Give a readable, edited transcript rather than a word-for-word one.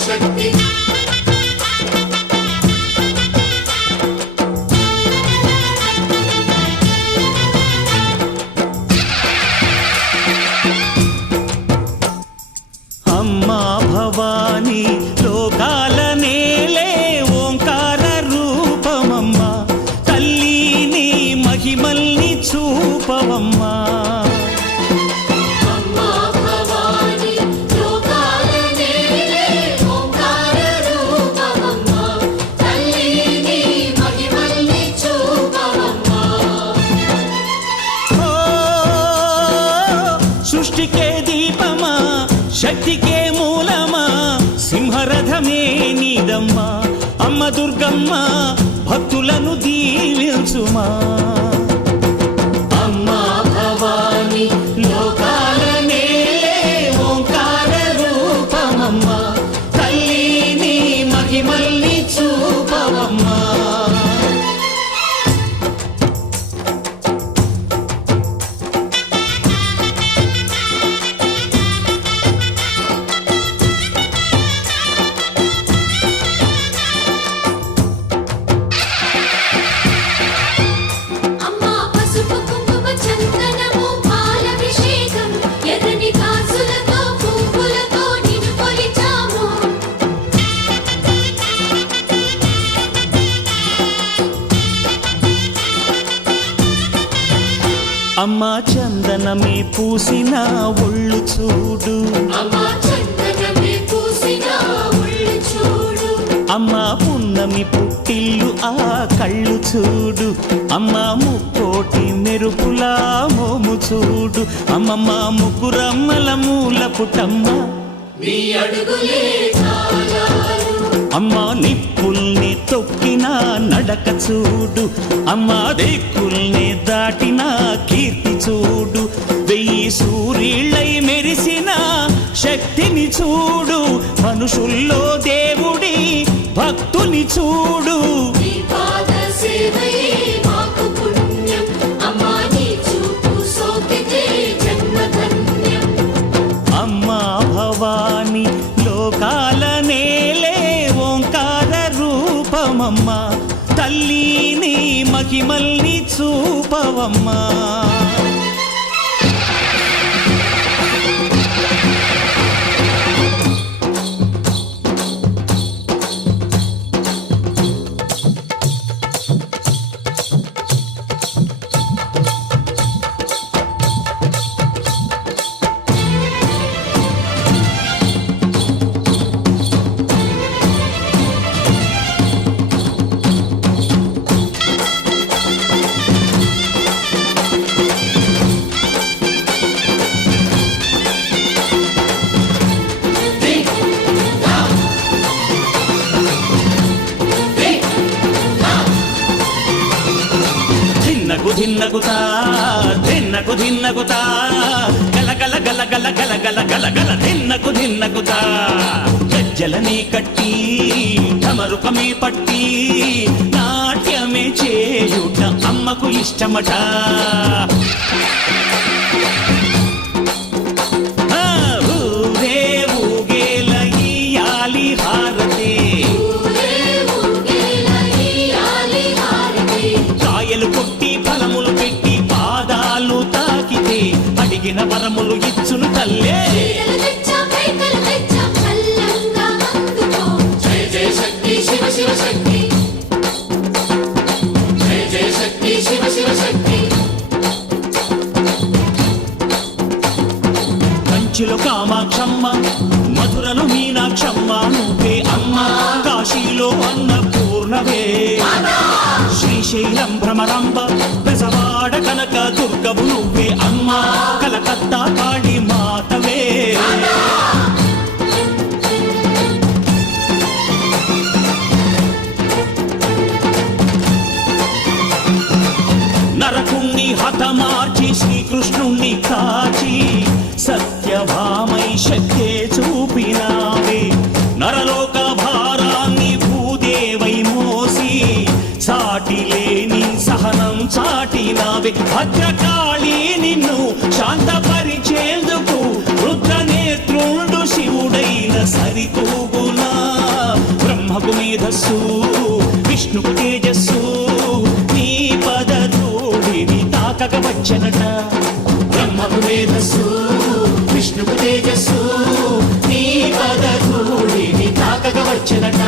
శక్తి అమ్మా భవాని లోకాల నేలే ఓంకార రూపమమ్మా తల్లి నీ మహిమల్ని చూపవమ్మా సృష్టికే దీపమా శక్తికే మూలమా సింహరథమే నీదమ్మా అమ్మ దుర్గమ్మ భక్తులను దీవించుమా అమ్మా భవాని లోకాల నేలే ఓంకార రూపమమ్మా తల్లి నీ మహిమల్ని చూపవమ్మా అమ్మా చందనమే పూసిన ఒళ్ళు చూడు అమ్మా పున్నమి పుట్టిల్లు ఆ కళ్ళు చూడు అమ్మా ముక్కోటి మెరుపులా మోము చూడు అమ్మమ్మ ముగ్గురమ్మల మూల పుట్టమ్మ అమ్మా నిప్పుల్ని తొక్కిన నడక చూడు అమ్మా దిక్కుల్ని దాటిన కీర్తి చూడు వెయ్యి సూర్యుళ్ళై మెరిసిన శక్తిని చూడు మనుషుల్లో దేవుడి భక్తుని చూడు అమ్మా భవాని లోకాల నేలే ఓంకార రూపమమ్మా తల్లి నీ మహిమల్ని చూపవమ్మా ధిన్నగుతా ధిన్నకు ధిన్నగుతా గల గల గల గల గల గల గల గల ధిన్నగుతా గజ్జలని కట్టి ఢమరుకమే పట్టి నాట్యమే చేయుట అమ్మకు ఇష్టమట ఊరే ఊగేల ఇయ్యాలి హారతి కాయలు కొట్టి ఫలములు పెట్టి పాదాలు తాకితే అడిగిన వరములు ఇచ్చును తల్లే కంచిలో కామాక్షమ్మ మధురను మీనాక్షమ్మ నువ్వే అమ్మ కాశీలో అన్నపూర్ణవే శ్రీశైలం భ్రమరాంబ బెజవాడ కనక దుర్గవు నువ్వే అమ్మ కలకత్తా కాళీ మాతవే నరకుణ్ణి హతమార్చి శ్రీకృష్ణుణ్ణి కాచి సత్యభామై శక్తే చూపినావే నరలోక భారాన్ని భూదేవై మోసి సాటి లేని సహనం చాటినావే భద్రకాళి నిన్ను శాంతపరిచేందుకు రుద్రనేత్రుండు శివుడైన సరితూగునా వచ్చనట బ్రహ్మకు మేధస్సు విష్ణుకు తేజస్సు నీ పద ధూళిని తాకగ వచ్చనట